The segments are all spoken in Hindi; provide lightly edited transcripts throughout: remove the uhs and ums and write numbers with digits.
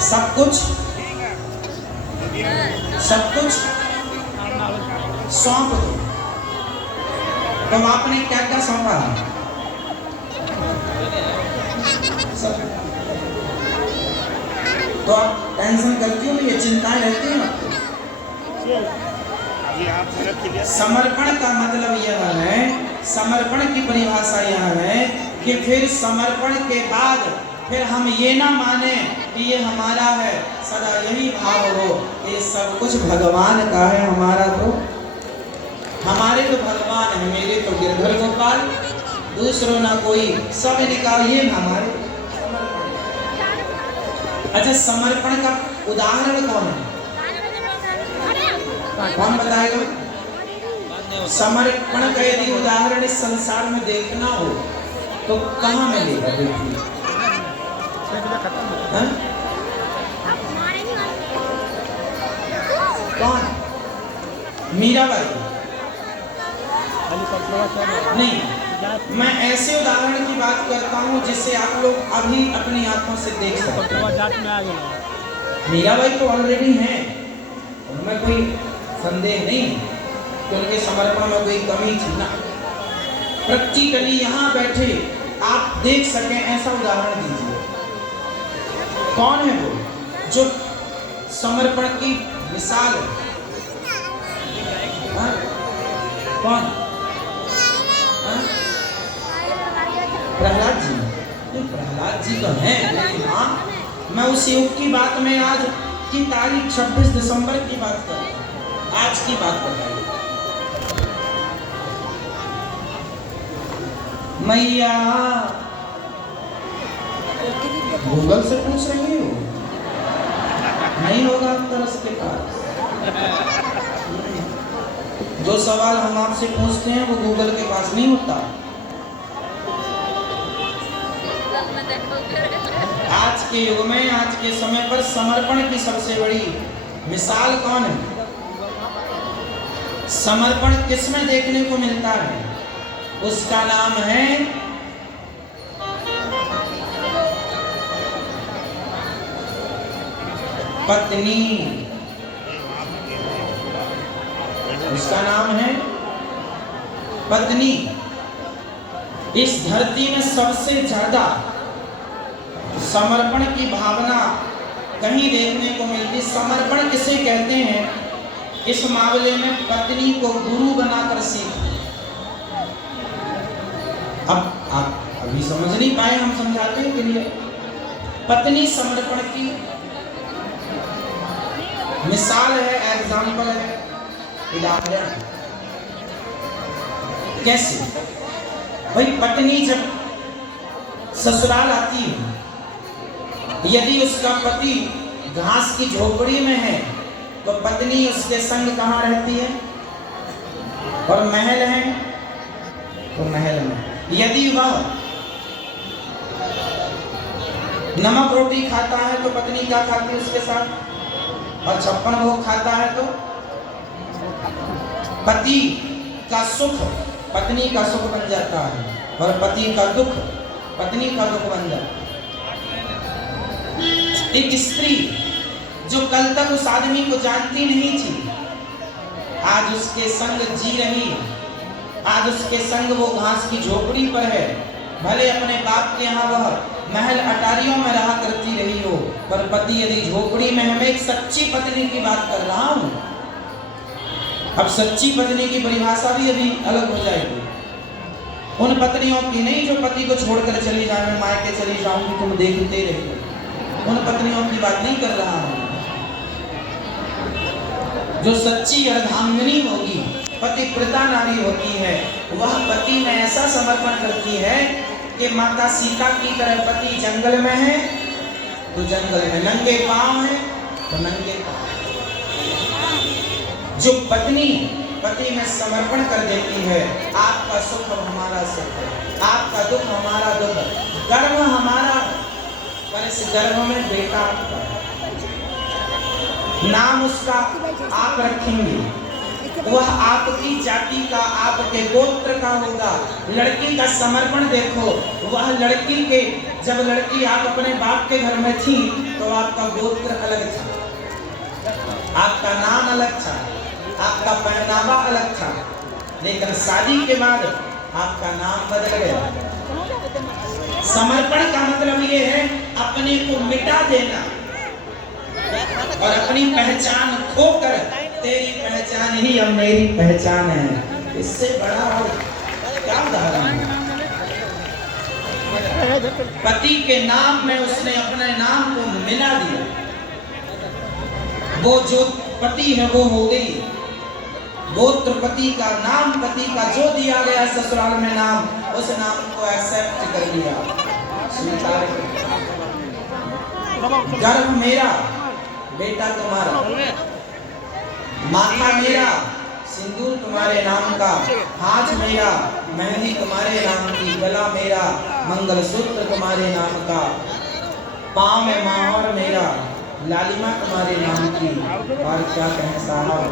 सब कुछ सौंप दो। तो आपने क्या क्या सौंपा? तो आप टेंशन करती हो, ये चिंताएं रहती हैं आपको। समर्पण का मतलब यह है, समर्पण की परिभाषा यह है कि फिर समर्पण के बाद फिर हम ये ना माने कि ये हमारा है, सदा यही भाव हो कि सब कुछ भगवान का है, हमारा तो हमारे तो भगवान है, मेरे तो गिरधर गोपाल, दूसरों ना कोई, सब निकाल ये हमारे। अच्छा, समर्पण का उदाहरण कौन है? कौन बताएगा? समर्पण का यदि उदाहरण इस संसार में देखना हो तो कहाँ मिलेगा? देखिए, कौन? मीराबाई? नहीं, मैं ऐसे उदाहरण की बात करता हूँ जिससे आप लोग अभी अपनी आंखों से देख सकते हैं। मीराबाई तो ऑलरेडी हैं, उनमें कोई संदेह नहीं कि उनके समर्पण में कोई कमी थी ना। प्रैक्टिकली यहाँ बैठे आप देख सकें ऐसा उदाहरण दीजिए। कौन है वो जो समर्पण की मिसाल है? हाँ? कौन? हाँ? प्रहलाद जी। प्रहलाद जी तो हैं, लेकिन हाँ, मैं उस युग की बात में आज की तारीख 26 दिसंबर की बात कर रहा हूँ, आज की बात बताइए। मैया गूगल से पूछ रही हो? नहीं होगा तरस के पास। जो सवाल हम आपसे पूछते हैं वो गूगल के पास नहीं होता। आज के युग में, आज के समय पर समर्पण की सबसे बड़ी मिसाल कौन है? समर्पण किसमें देखने को मिलता है? उसका नाम है पत्नी। उसका नाम है पत्नी। इस धरती में सबसे ज्यादा समर्पण की भावना कहीं देखने को मिलती। समर्पण किसे कहते हैं? इस मामले में पत्नी को गुरु बनाकर सीख। अब आप अभी समझ नहीं पाए, हम समझाते हैं क्लियर। पत्नी समर्पण की मिसाल है, एग्जाम्पल है, उदाहरण। कैसे? भाई, पत्नी जब ससुराल आती है, यदि उसका पति घास की झोपड़ी में है तो पत्नी उसके संग कहाँ रहती है? और महल है तो महल में। यदि वह नमक रोटी खाता है तो पत्नी क्या खाती है उसके साथ? और 56 भोग खाता है तो पति का सुख पत्नी का सुख बन जाता है, और पति का दुख पत्नी का दुख बन जाता है। एक स्त्री जो कल तक उस आदमी को जानती नहीं थी, आज उसके संग जी रही, आज उसके संग वो घास की झोपड़ी पर है। भले अपने बाप के यहाँ वह महल अटारियों में रहा करती रही हो, पर पति यदि झोपड़ी में है। मैं एक सच्ची पत्नी की बात कर रहा हूँ। अब सच्ची पत्नी की परिभाषा भी अभी अलग हो जाएगी। उन पत्नियों की नहीं जो पति को छोड़कर चली जाए, मैं मायके चली जाऊंगी तुम देखते रहो, उन पत्नियों की बात नहीं कर रहा हूँ। जो सच्ची अर्धांगिनी होगी, पतिव्रता नारी होती है, वह पति में ऐसा समर्पण करती है कि माता सीता की तरह पति जंगल में है तो जंगल में, नंगे पांव है तो नंगे पांव। जो पत्नी पति में समर्पण कर देती है, आपका सुख हमारा सुख, आपका दुख हमारा दुख, गर्भ हमारा, पर इस गर्भ में बेटा आपका, नाम उसका आप रखेंगे, वह आपकी जाति का, आपके गोत्र का होगा। लड़की का समर्पण देखो, वह लड़की के, जब लड़की आप अपने बाप के घर में थी तो आपका गोत्र आपका नाम अलग था, आपका पहनावा अलग था, लेकिन शादी के बाद आपका नाम बदल गया। समर्पण का मतलब ये है अपने को मिटा देना और अपनी पहचान खोकर तेरी पहचान ही अब मेरी पहचान है। इससे बड़ा और क्या उदाहरण है? पति के नाम में उसने अपने नाम को मिला दिया। वो जो पति है वो हो गई गोत्र पति का, नाम पति का जो दिया गया ससुराल में नाम, उस नाम को एक्सेप्ट कर लिया, स्वीकार कर लिया। गर्भ मेरा, बेटा तुम्हारा, माथा मेरा, सिंदूर तुम्हारे नाम का, हाथ मेरा, मेहंदी तुम्हारे नाम की, गला मेरा, मंगलसूत्र तुम्हारे नाम का, पाँव में माहौर मेरा, लालिमा तुम्हारे नाम की। और क्या कहें साहब,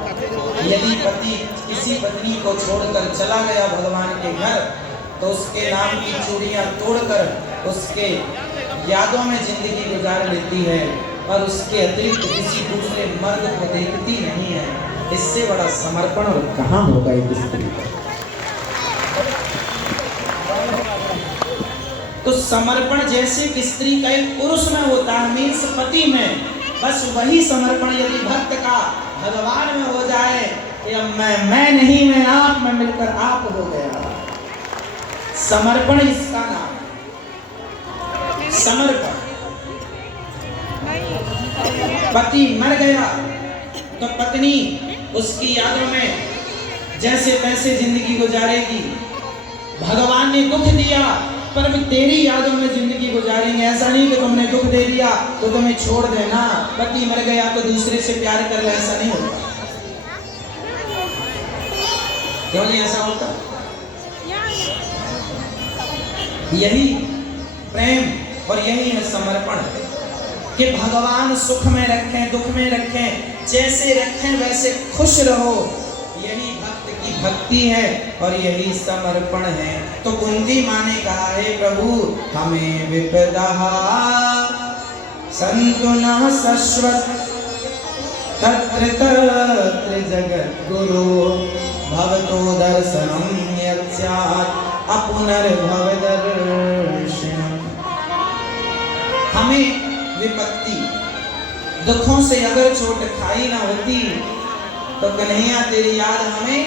यदि पति किसी पत्नी को छोड़कर चला गया भगवान के घर, तो उसके नाम की चूड़ियां तोड़कर उसके यादों में जिंदगी गुजार लेती है और उसके अतिरिक्त किसी दूसरे मर्द को देखती नहीं है। इससे बड़ा समर्पण और कहाँ होगा एक स्त्री का। तो समर्पण जैसे कि स्त्री का एक पुरुष में होता है, मीन्स पति में, बस वही समर्पण यदि भक्त का भगवान में हो जाए कि मैं नहीं, मैं आप में मिलकर आप हो गया। समर्पण इसका नाम, समर्पण। पति मर गया तो पत्नी उसकी यादों में जैसे तैसे जिंदगी गुजारेगी। भगवान ने दुख दिया पर भी तेरी यादों में जिंदगी गुजारेंगे। ऐसा नहीं कि तुमने दुख दे दिया तो तुम्हें छोड़ देना, पति मर गया तो दूसरे से प्यार कर ले, ऐसा नहीं होता। क्यों नहीं ऐसा होता? यही प्रेम और यही है समर्पण कि भगवान सुख में रखें, दुख में रखें, जैसे रखें वैसे खुश रहो। यही भक्त की भक्ति है और यही समर्पण है। तो कुंती माँ ने कहा है, प्रभु हमें विपदा संतु न शश्वत तत्र तत्र जगत गुरु भवतो दर्शनम यत्स्यात् अपुनर्भव दर्शनम। हमें विपत्ति दुखों से अगर चोट खाई ना होती तो कन्हैया तेरी याद हमें,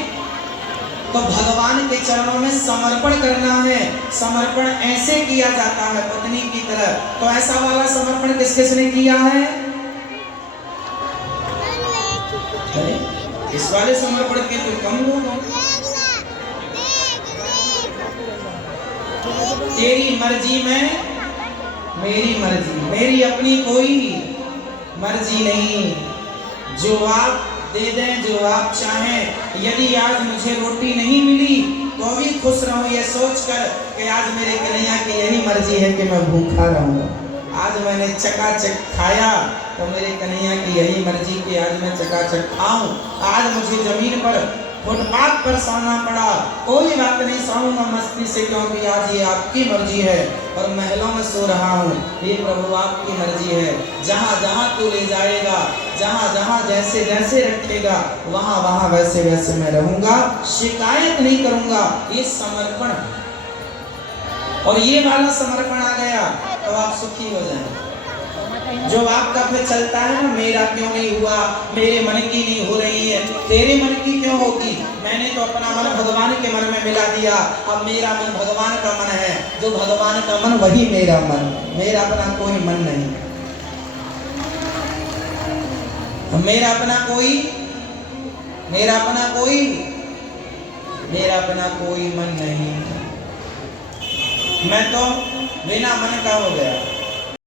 तो भगवान के चरणों में समर्पण करना है। समर्पण ऐसे किया जाता है पत्नी की तरह। तो ऐसा वाला समर्पण किस किसने किया है? इस वाले समर्पण के तो कम लोग हैं। तेरी मर्जी में मेरी मर्जी, मेरी अपनी कोई मर्जी नहीं। जो आप दे दें, जो आप चाहें। यदि आज मुझे रोटी नहीं मिली तो भी खुश रहूं ये सोचकर कि आज मेरे कन्हैया की यही मर्जी है कि मैं भूखा रहूं। आज मैंने चकाचक खाया तो मेरे कन्हैया की यही मर्जी कि आज मैं चकाचक खाऊं। आज मुझे जमीन पर फुटपाथ पर सोना पड़ा, कोई बात नहीं, सोऊंगा मस्ती से, क्योंकि आज ये आपकी मर्जी है। और महलों में सो रहा हूँ, ये प्रभु आपकी मर्जी है। जहाँ जहाँ तू ले जाएगा, जहाँ जहाँ जैसे जैसे रखेगा, वहाँ वहाँ वैसे वैसे मैं रहूँगा, शिकायत नहीं करूँगा। ये समर्पण, और ये वाला समर्पण आ गया तो आप सुखी हो जाएंगे। जो आपका फिर चलता है ना, मेरा क्यों नहीं हुआ, मेरे मन की नहीं हो रही है, तेरे मन की क्यों होगी? मैंने तो अपना मन भगवान के मन में मिला दिया, अब मेरा मन भगवान का मन है। जो भगवान का मन वही मेरा मन, मेरा अपना कोई मन नहीं। मेरा अपना कोई मन नहीं। मैं तो बिना मन का हो गया।